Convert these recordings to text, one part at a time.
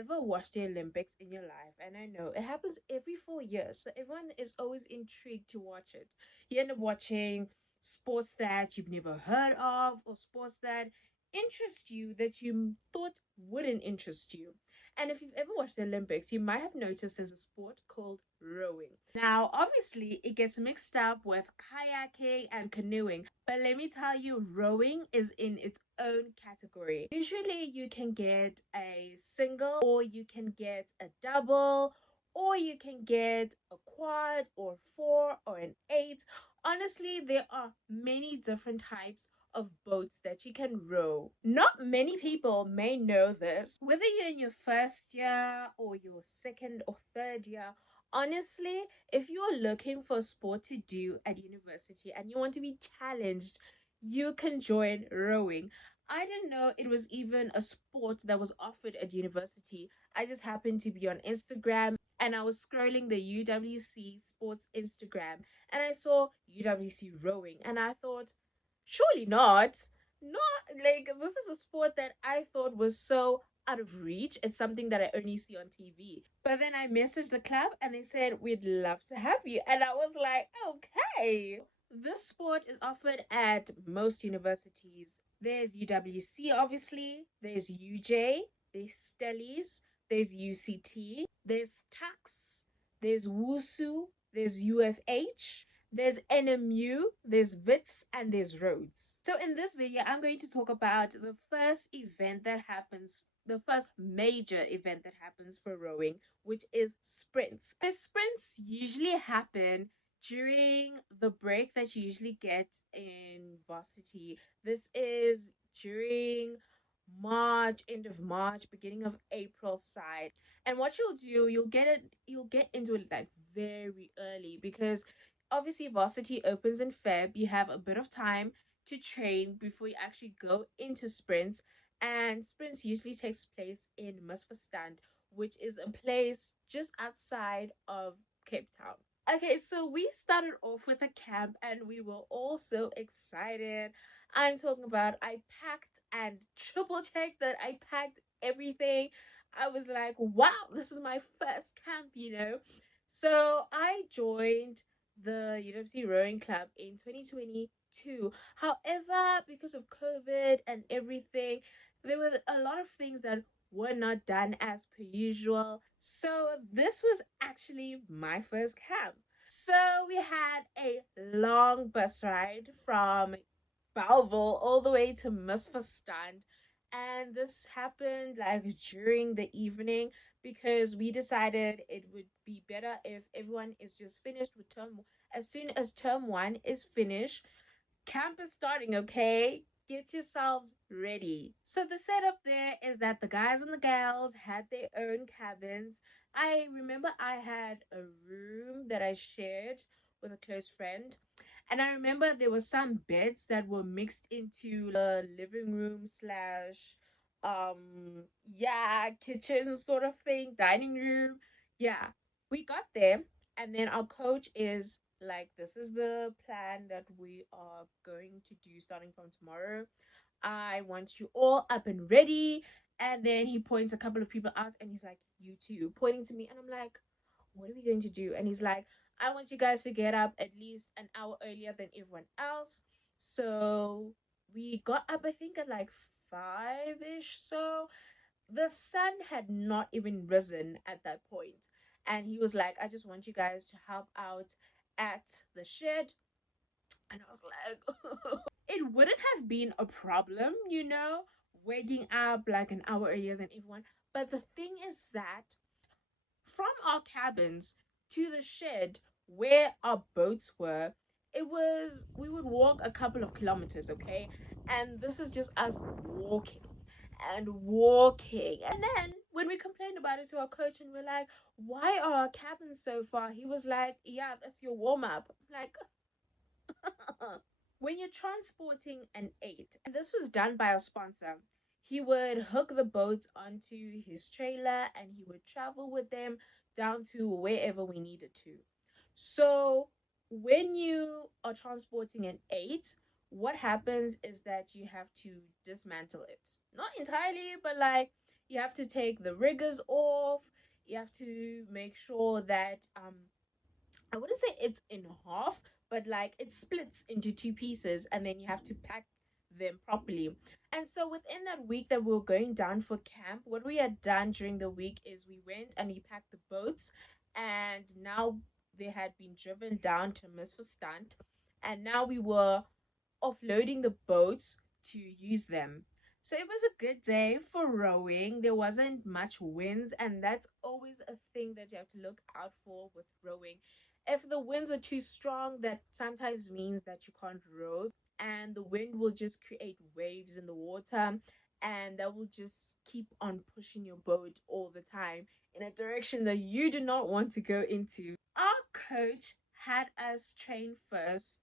ever watched the Olympics in your life, and I know it happens every 4 years, so everyone is always intrigued to watch it. You end up watching sports that you've never heard of, or sports that interest you that you thought wouldn't interest you. And if you've ever watched the Olympics, you might have noticed there's a sport called rowing. Now, obviously, it gets mixed up with kayaking and canoeing, but let me tell you, rowing is in its own category. Usually, you can get a single, or you can get a double, or you can get a quad, or four, or an eight. Honestly, there are many different types of boats that you can row. Not many people may know this. Whether you're in your first year or your second or third year, honestly, if you're looking for a sport to do at university and you want to be challenged, you can join rowing. I didn't know it was even a sport that was offered at university. I just happened to be on Instagram and I was scrolling the UWC sports Instagram and I saw UWC rowing and I thought, surely not. Not like this is a sport that I thought was so out of reach. It's something that I only see on TV. But then I messaged the club and they said, we'd love to have you. And I was like, okay. This sport is offered at most universities. There's UWC, obviously, there's UJ, there's Stellies, there's UCT, there's Tux, there's WUSU, there's UFH, there's NMU, there's WITS, and there's Rhodes. So in this video, I'm going to talk about the first event that happens, the first major event that happens for rowing, which is sprints. The sprints usually happen during the break that you usually get in varsity. This is during March, end of March, beginning of April side. And what you'll do, you'll get into it like very early because obviously varsity opens in Feb. You have a bit of time to train before you actually go into sprints. And sprints usually takes place in Musverstand, which is a place just outside of Cape Town. Okay, so we started off with a camp and we were all so excited. I'm talking about I packed and triple checked that I packed everything. I was like, wow, this is my first camp. So I joined the UWC Rowing Club in 2022. However, because of COVID and everything, there were a lot of things that were not done as per usual. So this was actually my first camp. So we had a long bus ride from Belleville all the way to Musverstand. And this happened like during the evening because we decided it would be better if everyone is just finished with term. As soon as term one is finished, camp is starting, okay? Get yourselves ready. So the setup there is that the guys and the gals had their own cabins. I remember I had a room that I shared with a close friend. And I remember there were some beds that were mixed into the living room slash kitchen sort of thing, dining room. Yeah. We got there and then our coach is like, this is the plan that we are going to do starting from tomorrow. I want you all up and ready. And then he points a couple of people out and he's like, you too, pointing to me. And I'm like, what are we going to do? And he's like, I want you guys to get up at least an hour earlier than everyone else. So we got up, I think, at like 5-ish. So the sun had not even risen at that point. And he was like, I just want you guys to help out at the shed. And I was like, it wouldn't have been a problem, waking up like an hour earlier than everyone. But the thing is that from our cabins to the shed where our boats were, we would walk a couple of kilometers, okay? And this is just us walking and walking. And then when we complained about it to our coach and we're like, why are our cabins so far? He was like, yeah, that's your warm-up. Like, when you're transporting an 8, and this was done by a sponsor, he would hook the boats onto his trailer and he would travel with them down to wherever we needed to. So when you are transporting an 8, what happens is that you have to dismantle it. Not entirely, but like You have to take the riggers off. You have to make sure that I wouldn't say it's in half, but like it splits into two pieces, and then you have to pack them properly. And so within that week that we were going down for camp, what we had done during the week is we went and we packed the boats, and now they had been driven down to Misverstand, and now we were offloading the boats to use them. So it was a good day for rowing. There wasn't much winds, and that's always a thing that you have to look out for with rowing. If the winds are too strong, that sometimes means that you can't row, and the wind will just create waves in the water, and that will just keep on pushing your boat all the time in a direction that you do not want to go into. Our coach had us train first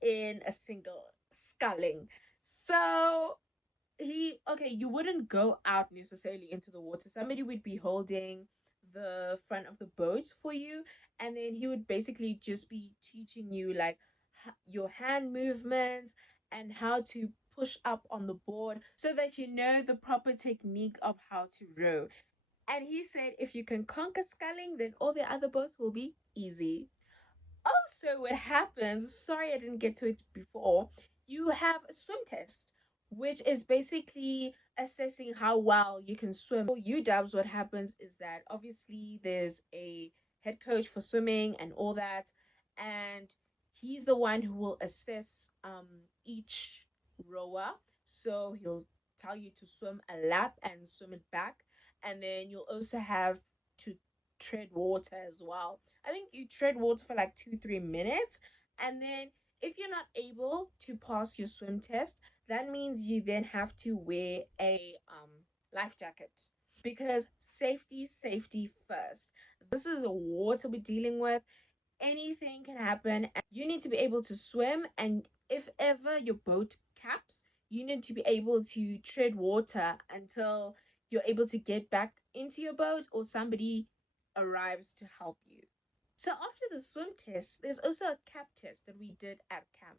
in a single sculling. So you wouldn't go out necessarily into the water. Somebody would be holding the front of the boat for you, and then he would basically just be teaching you like your hand movements and how to push up on the board so that you know the proper technique of how to row. And he said if you can conquer sculling, then all the other boats will be easy. Also, what happens, sorry I didn't get to it before, you have a swim test, which is basically assessing how well you can swim. For UWs, what happens is that obviously there's a head coach for swimming and all that, and he's the one who will assess each rower. So he'll tell you to swim a lap and swim it back, and then you'll also have to tread water as well. I think you tread water for like 2-3 minutes, and then if you're not able to pass your swim test, that means you then have to wear a life jacket, because safety first. This is the water we're dealing with. Anything can happen, and you need to be able to swim. And if ever your boat caps, you need to be able to tread water until you're able to get back into your boat or somebody arrives to help you. So after the swim test, there's also a cap test that we did at camp.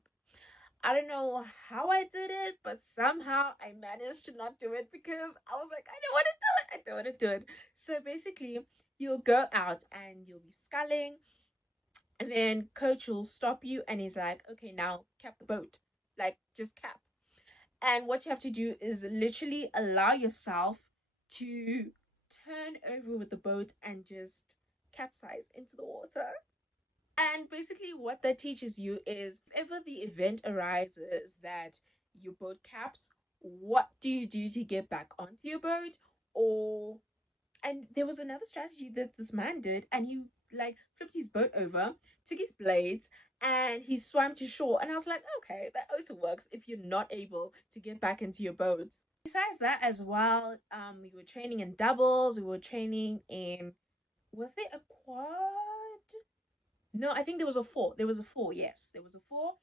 I don't know how I did it, but somehow I managed to not do it because I was like, I don't want to do it. I don't want to do it. So basically, you'll go out and you'll be sculling, and then coach will stop you and he's like, okay, now cap the boat. Like, just cap. And what you have to do is literally allow yourself to turn over with the boat and just capsize into the water. And basically, what that teaches you is if ever the event arises that your boat caps, what do you do to get back onto your boat? Or, and there was another strategy that this man did, and he like flipped his boat over, took his blades, and he swam to shore. And I was like, okay, that also works if you're not able to get back into your boat. Besides that, as well, we were training in doubles. We were training in, was there a quad? No, I think there was a four. There was a four, yes. There was a four.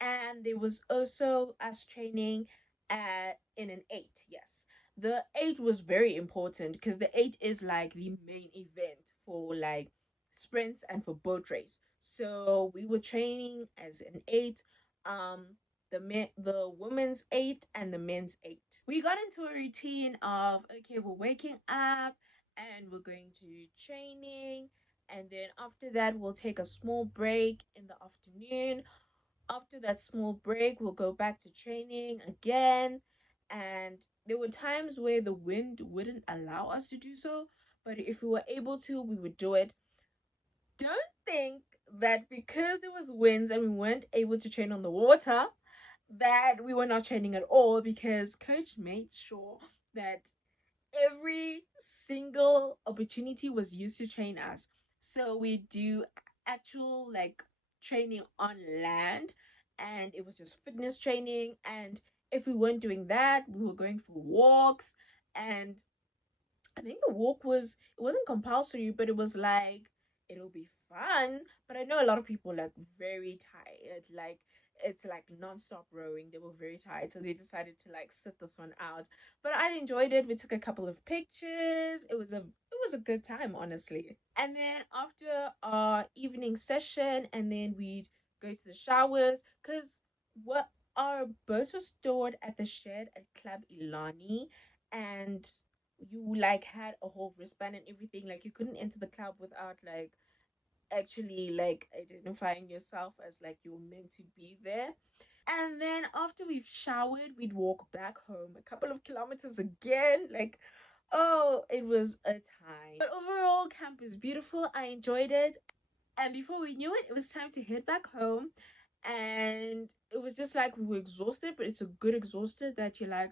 And there was also us training in an eight, yes. The eight was very important because the eight is like the main event for like sprints and for boat race. So we were training as an eight, the women's eight and the men's eight. We got into a routine of okay, we're waking up and we're going to training, and then after that we'll take a small break in the afternoon. After that small break we'll go back to training again, and there were times where the wind wouldn't allow us to do so, but if we were able to, we would do it. Don't think that because there was winds and we weren't able to train on the water that we were not training at all, because coach made sure that every single opportunity was used to train us. So we do actual like training on land, and it was just fitness training. And if we weren't doing that, we were going for walks. And I think the walk was, it wasn't compulsory, but it was like it'll be fun. But I know a lot of people like very tired, like it's like non-stop rowing. They were very tired, so they decided to like sit this one out. But I enjoyed it. We took a couple of pictures. It was a good time, honestly. And then after our evening session, and then we'd go to the showers, because what our boats were stored at the shed at Club Ilani, and you like had a whole wristband and everything. Like you couldn't enter the club without like actually like identifying yourself as like you were meant to be there. And then after we've showered, we'd walk back home a couple of kilometers again. Like, oh, it was a time. But overall, camp was beautiful. I enjoyed it. And before we knew it, it was time to head back home. And it was just like we were exhausted, but it's a good exhausted that you're like,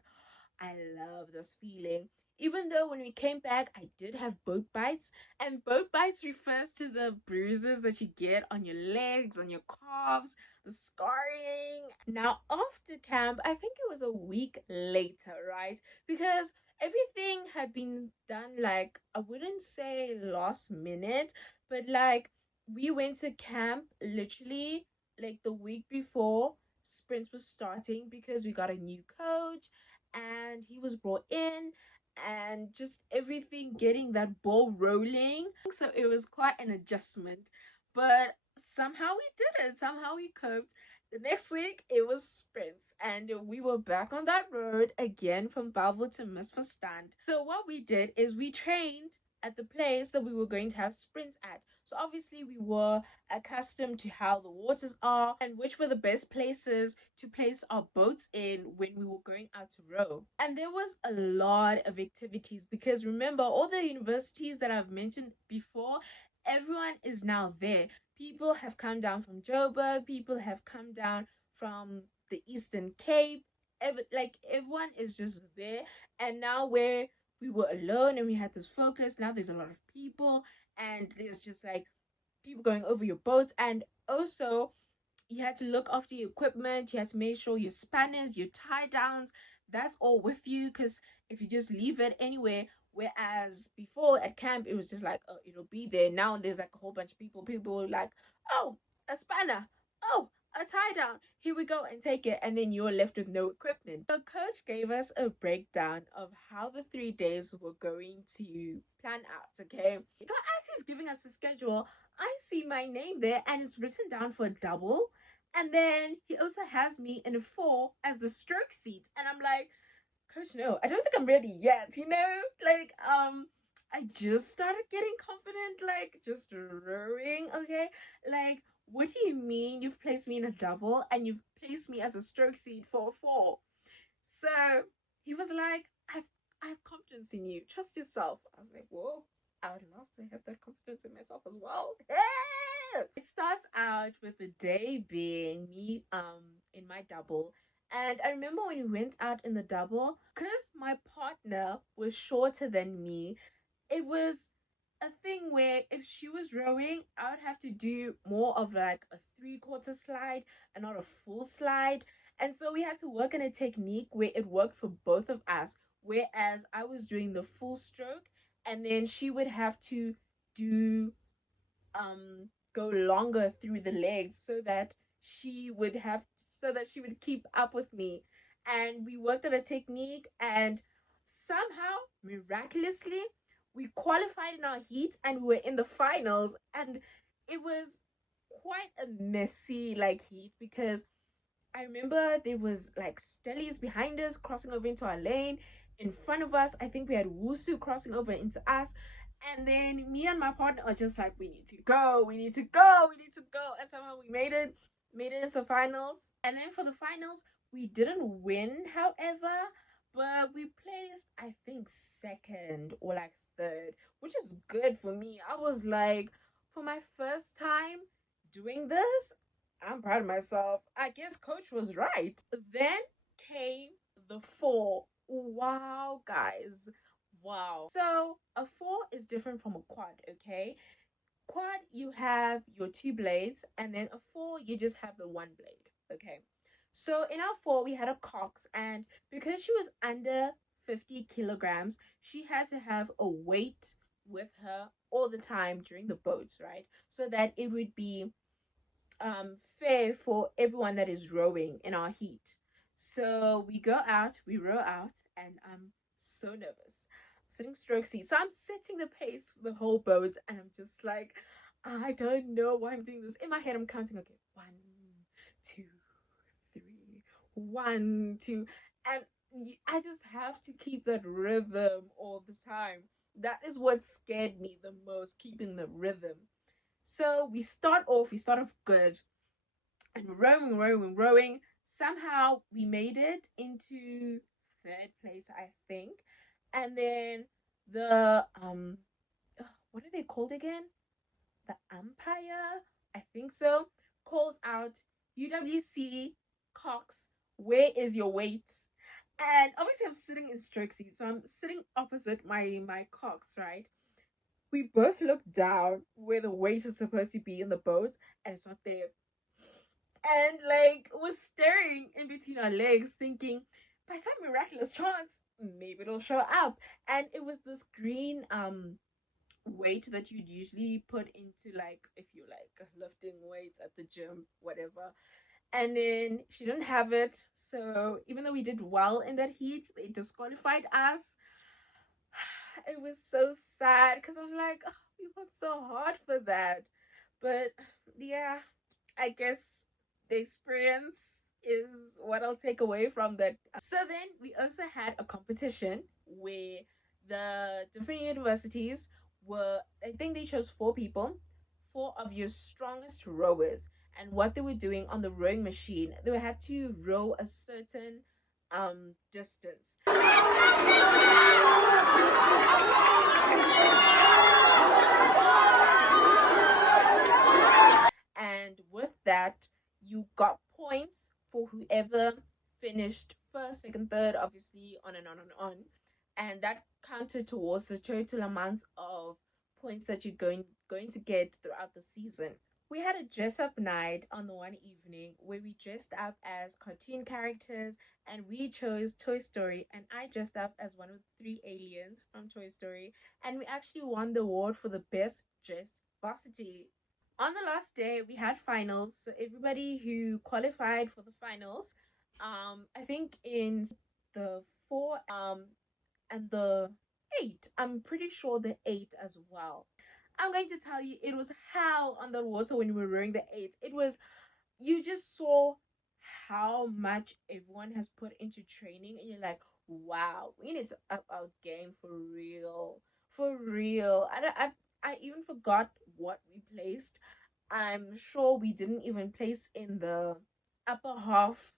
I love this feeling. Even though when we came back, I did have boat bites, and boat bites refers to the bruises that you get on your legs, on your calves, the scarring. Now, after camp, I think it was a week later, right? Because everything had been done like, I wouldn't say last minute, but like we went to camp literally like the week before sprints was starting because we got a new coach and he was brought in and just everything getting that ball rolling. So it was quite an adjustment, but somehow we did it. Somehow we coped. The next week it was sprints, and we were back on that road again from Belleville to Misverstand. So what we did is we trained at the place that we were going to have sprints at. So obviously we were accustomed to how the waters are and which were the best places to place our boats in when we were going out to row. And there was a lot of activities because remember, all the universities that I've mentioned before, everyone is now there. People have come down from Joburg, people have come down from the Eastern Cape. Like everyone is just there. And now where we were alone and we had this focus, now there's a lot of people and there's just like people going over your boats. And also you had to look after your equipment, you had to make sure your spanners, your tie downs, that's all with you, because if you just leave it anywhere, whereas before at camp it was just like, oh, it'll be there. Now there's like a whole bunch of people were like, oh, a spanner, oh, a tie down, here we go, and take it, and then you're left with no equipment. The coach gave us a breakdown of how the 3 days were going to plan out. Okay, so as he's giving us a schedule, I see my name there and it's written down for a double. And then he also has me in a 4 as the stroke seat. And I'm like, Coach, no, I don't think I'm ready yet, you know? Like, I just started getting confident, like just rowing, okay? Like, what do you mean you've placed me in a double and you've placed me as a stroke seat for a 4? So he was like, I have confidence in you. Trust yourself. I was like, whoa, I would love to have that confidence in myself as well. It starts out with the day being me in my double. And I remember when we went out in the double, because my partner was shorter than me, it was a thing where if she was rowing, I would have to do more of like a 3/4 slide and not a full slide. And so we had to work on a technique where it worked for both of us. Whereas I was doing the full stroke, and then she would have to do go longer through the legs so that she would keep up with me. And we worked on a technique, and somehow miraculously we qualified in our heat and we were in the finals. And it was quite a messy like heat because I remember there was like Stellies behind us crossing over into our lane. In front of us, I think we had Wusu crossing over into us. And then me and my partner are just like, we need to go, we need to go, we need to go. And somehow we made it into finals. And then for the finals, we didn't win, however, but we placed, I think, second or like third, which is good for me. I was like, for my first time doing this, I'm proud of myself. I guess coach was right. Then came the 4. Wow, guys. Wow. So a 4 is different from a quad, okay? Quad, you have your 2 blades, and then a 4, you just have the 1 blade, okay? So in our 4, we had a Cox, and because she was under 50 kilograms, she had to have a weight with her all the time during the boats, right? So that it would be fair for everyone that is rowing in our heat. So we go out, we row out, and I'm so nervous. I'm sitting stroke seat. So I'm setting the pace for the whole boat, and I'm just like, I don't know why I'm doing this. In my head, I'm counting, okay, 1, 2, 3, 1, 2. And I just have to keep that rhythm all the time. That is what scared me the most, keeping the rhythm. So we start off good and rowing, rowing, rowing. Somehow we made it into third place, I think. And then the what are they called again? The umpire, I think so, calls out, UWC Cox, where is your weight? And obviously I'm sitting in stroke seat, so I'm sitting opposite my Cox, right? We both looked down where the weight is supposed to be in the boat, and it's not there. And like was staring in between our legs, thinking, by some miraculous chance, maybe it'll show up. And it was this green weight that you'd usually put into, like, if you like lifting weights at the gym, whatever. And then she didn't have it, so even though we did well in that heat, they disqualified us. It was so sad because I was like, oh, we worked so hard for that. But yeah, I guess the experience is what I'll take away from that. So then we also had a competition where the different universities were, I think they chose four people, four of your strongest rowers. And what they were doing on the rowing machine, they had to row a certain distance. And with that, you got points for whoever finished first, second, third, obviously, on and on and on. And that counted towards the total amount of points that you're going to get throughout the season. We had a dress up night on the one evening where we dressed up as cartoon characters, and we chose Toy Story, and I dressed up as one of the three aliens from Toy Story, and we actually won the award for the best dressed varsity. On the last day we had finals, so everybody who qualified for the finals, I think in the four and the eight, I'm pretty sure the eight as well. I'm going to tell you, it was hell on the water when we were rowing the eight. It was, you just saw how much everyone has put into training, and you're like, wow, we need to up our game for real, for real. I even forgot what we placed. I'm sure we didn't even place in the upper half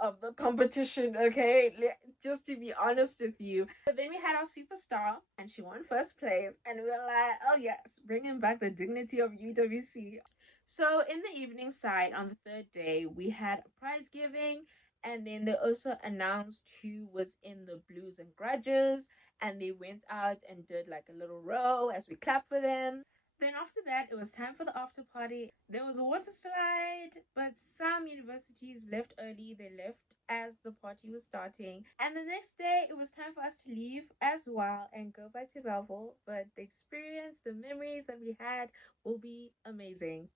of the competition, okay? Just to be honest with you. But then we had our superstar, and she won first place, and we were like, oh yes, bringing back the dignity of UWC. So in the evening side on the third day, we had a prize giving, and then they also announced who was in the Blues and Grudges, and they went out and did like a little row as we clapped for them. Then after that, it was time for the after party. There was a water slide, but some universities left early. They left as the party was starting. And the next day, it was time for us to leave as well and go back to Belleville. But the experience, the memories that we had will be amazing.